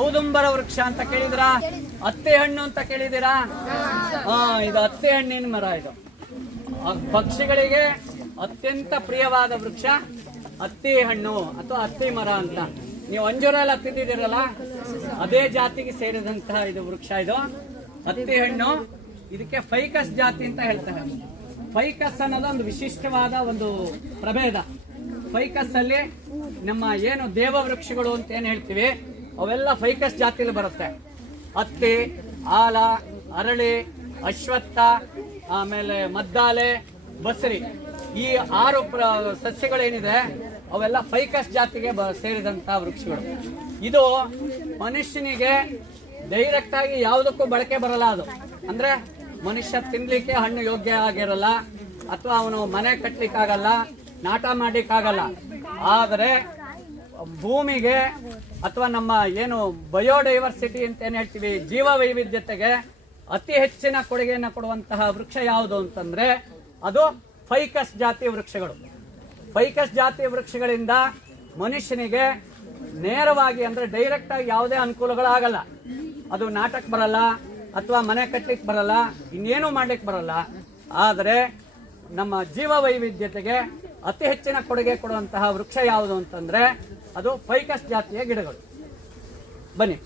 ಔದುಂಬರ ವೃಕ್ಷ ಅಂತ ಕೇಳಿದಿರಾ? ಅತ್ತೆ ಹಣ್ಣು ಅಂತ ಕೇಳಿದಿರಾ? ಇದು ಅತ್ತೆ ಹಣ್ಣಿನ ಮರ. ಇದು ಪಕ್ಷಿಗಳಿಗೆ ಅತ್ಯಂತ ಪ್ರಿಯವಾದ ವೃಕ್ಷ ಅತ್ತಿ ಹಣ್ಣು ಅಥವಾ ಅತ್ತಿ ಮರ ಅಂತ. ನೀವು ಅಂಜೂರಲ್ಲಿ ಹತ್ತಿದ್ದೀರಲ್ಲ, ಅದೇ ಜಾತಿಗೆ ಸೇರಿದಂತಹ ಇದು ವೃಕ್ಷ. ಇದು ಅತ್ತಿ ಹಣ್ಣು. ಇದಕ್ಕೆ ಫೈಕಸ್ ಜಾತಿ ಅಂತ ಹೇಳ್ತಾರೆ. ಫೈಕಸ್ ಅನ್ನೋದು ಒಂದು ವಿಶಿಷ್ಟವಾದ ಒಂದು ಪ್ರಭೇದ. ಫೈಕಸ್ ಅಲ್ಲಿ ನಮ್ಮ ಏನು ದೇವ ವೃಕ್ಷಗಳು ಅಂತ ಏನ್ ಹೇಳ್ತೀವಿ ಅವೆಲ್ಲ ಫೈಕಸ್ ಜಾತಿಲಿ ಬರುತ್ತೆ. ಹತ್ತಿ, ಆಲ, ಅರಳಿ, ಅಶ್ವತ್ಥ, ಆಮೇಲೆ ಮದ್ದಾಲೆ, ಬಸರಿ, ಈ 6 ಸಸ್ಯಗಳೇನಿದೆ ಅವೆಲ್ಲ ಫೈಕಸ್ ಜಾತಿಗೆ ಸೇರಿದಂತಹ ವೃಕ್ಷಗಳು. ಇದು ಮನುಷ್ಯನಿಗೆ ಡೈರೆಕ್ಟ್ ಆಗಿ ಯಾವುದಕ್ಕೂ ಬಳಕೆ ಬರಲ್ಲ. ಅದು ಅಂದ್ರೆ ಮನುಷ್ಯ ತಿನ್ಲಿಕ್ಕೆ ಹಣ್ಣು ಯೋಗ್ಯ ಆಗಿರಲ್ಲ, ಅಥವಾ ಅವನು ಮನೆ ಕಟ್ಟಲಿಕ್ಕಾಗಲ್ಲ, ನಾಟ ಮಾಡ್ಲಿಕ್ಕಾಗಲ್ಲ. ಆದರೆ ಭೂಮಿಗೆ ಅಥವಾ ನಮ್ಮ ಏನು ಬಯೋಡೈವರ್ಸಿಟಿ ಅಂತ ಏನ್ ಹೇಳ್ತೀವಿ, ಜೀವ ವೈವಿಧ್ಯತೆಗೆ ಅತಿ ಹೆಚ್ಚಿನ ಕೊಡುಗೆಯನ್ನು ಕೊಡುವಂತಹ ವೃಕ್ಷ ಯಾವುದು ಅಂತಂದ್ರೆ ಅದು ಫೈಕಸ್ ಜಾತಿ ವೃಕ್ಷಗಳು. ಫೈಕಸ್ ಜಾತಿ ವೃಕ್ಷಗಳಿಂದ ಮನುಷ್ಯನಿಗೆ ನೇರವಾಗಿ ಅಂದ್ರೆ ಡೈರೆಕ್ಟ್ ಆಗಿ ಯಾವುದೇ ಅನುಕೂಲಗಳಾಗಲ್ಲ. ಅದು ನಾಟಕ್ಕೆ ಬರಲ್ಲ, ಅಥವಾ ಮನೆ ಕಟ್ಟಲಿಕ್ಕೆ ಬರಲ್ಲ, ಇನ್ನೇನು ಮಾಡ್ಲಿಕ್ಕೆ ಬರಲ್ಲ. ಆದರೆ ನಮ್ಮ ಜೀವ ವೈವಿಧ್ಯತೆಗೆ ಅತಿ ಹೆಚ್ಚಿನ ಕೊಡುಗೆ ಕೊಡುವಂತಹ ವೃಕ್ಷ ಯಾವುದು ಅಂತಂದ್ರೆ ಅದು ಫೈಕಸ್ ಜಾತಿಯ ಗಿಡಗಳು. ಬನ್ನಿ.